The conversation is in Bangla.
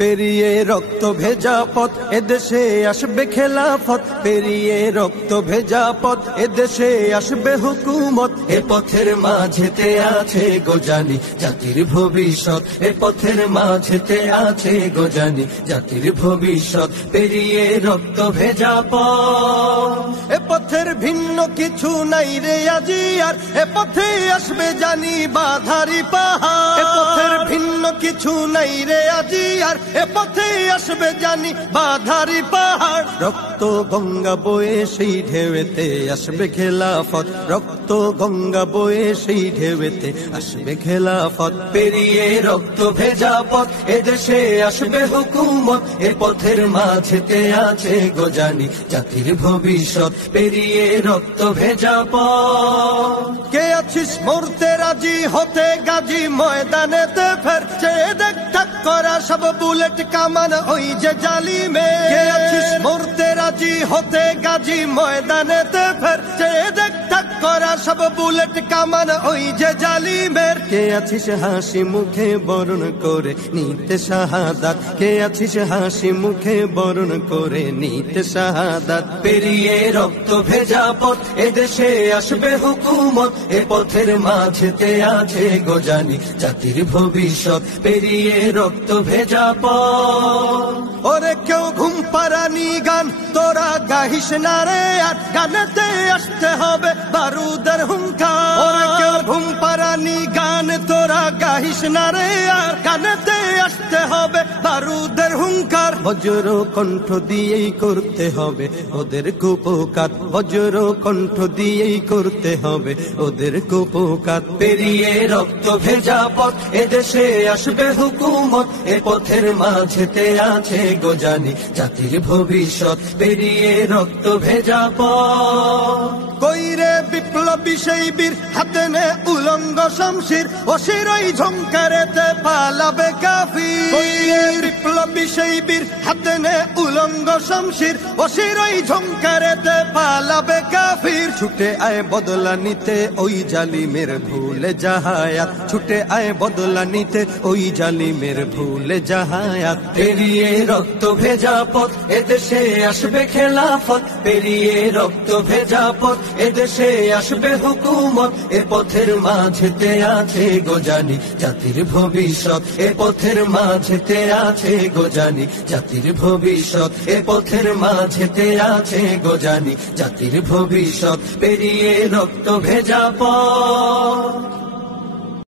পেরিয়ে রক্ত ভেজা পথ এদেশে আসবে খেলাফত, পেরিয়ে রক্ত ভেজা পথ এদেশে আসবে হুকুমত। এ পথের মাঝেতে আছে গোজানি জাতির ভবিষ্যৎ, এ পথের মাঝেতে আছে গোজানি জাতির ভবিষ্যৎ। পেরিয়ে রক্ত ভেজা পথ, এ পথের ভিন্ন কিছু নাই রে আজি আর, এ পথে আসবে জানি বাধারি পাহাড়। এ পথের ভিন্ন কিছু নাই রে আজি আর, এ পথে আসবে জানি বাধারি পাহাড়। রক্ত গঙ্গা বয়ে সেই ঢেউতে আসবে খেলাফত, রক্ত গঙ্গা বয়ে সেই ঢেউতে আসবে খেলাফত। পেরিয়ে রক্ত ভেজা পথ এদেশে আসবে হুকুমত, এ পথের মাঝেতে আছে গোজানি জাতির ভবিষ্যৎ। পেরিয়ে রক্ত ভেজা পথ, কে আছিস মরতে রাজি হতে গাজী ময়দানেতে ফের, চেয়ে দেখ ঠাক করা সব বুলেট কামান ওই যে জালিমে। কে আছিস মরতে রাজি হতে গাজী ময়দানেতে ফের, চেয়ে দেখ ঠাক করা সব বুলেট কামান ওই যে জালিমের। কে আছিস হাসি মুখে বরণ করে নিতে শাহাদাত, কে আছিস হাসি মুখে বরণ করে নিতে শাহাদাত। পেরিয়ে রক্ত ভেজা পথ এদেশে আসবে হুকুমত, এ পথের মাঝেতে আছে গোজানি জাতির ভবিষ্যৎ। পেরিয়ে রক্ত ভেজা পথ, ওরে কেউ ঘুম পাড়ানি গান তোরা গাহিস না রে আর, গানেতে আসতে হবে বারুদের হুঙ্কার। ওরে কেউ ঘুম পাড়ানি গান তোরা গাহিস না রে আর, গানেতে আসতে হবে বারুদের হুঙ্কার। বজ্র কণ্ঠ দিয়েই করতে হবে ওদের কুপকাত, বজ্র কণ্ঠ দিয়েই করতে হবে ওদের কুপকাত। পেরিয়ে রক্ত ভেজা পথ এদেশে আসবে হুকুমত, এ পথের মাঝেতে আছে গোজানি জাতির ভবিষ্যৎ। পেরিয়ে রক্ত ভেজা পথ, কইরে বিপ্লবী সেই বীর হাতে নে উলঙ্গ শমশির, অশিরই ঝংকারেতে পালাবে কাফির। কইরে বিপ্লবী সেই বীর হাতে নে উলঙ্গ শমশির, অশিরই ঝংকারেতে পালাবে কাফির। ছুটে আয় বদলা নিতে ওই জালিমের ভুলে জাহায়াত, ছুটে আয় বদলা নিতে ওই জালিমের ভুলে জাহায়াত। পেরিয়ে রক্ত ভেজা পথ এদেশে আসবে খেলাফত, পেরিয়ে রক্ত ভেজা পথ এদেশে আসবে হুকুমত, এ পথের মাঝেতে আছে গোজানি জাতির ভবিষ্যৎ। এ পথের মাঝেতে আছে গোজানি জাতির ভবিষ্যৎ, এ পথের মাঝেতে আছে গোজানি জাতির ভবিষ্যৎ। পেরিয়ে রক্ত ভেজা পথ।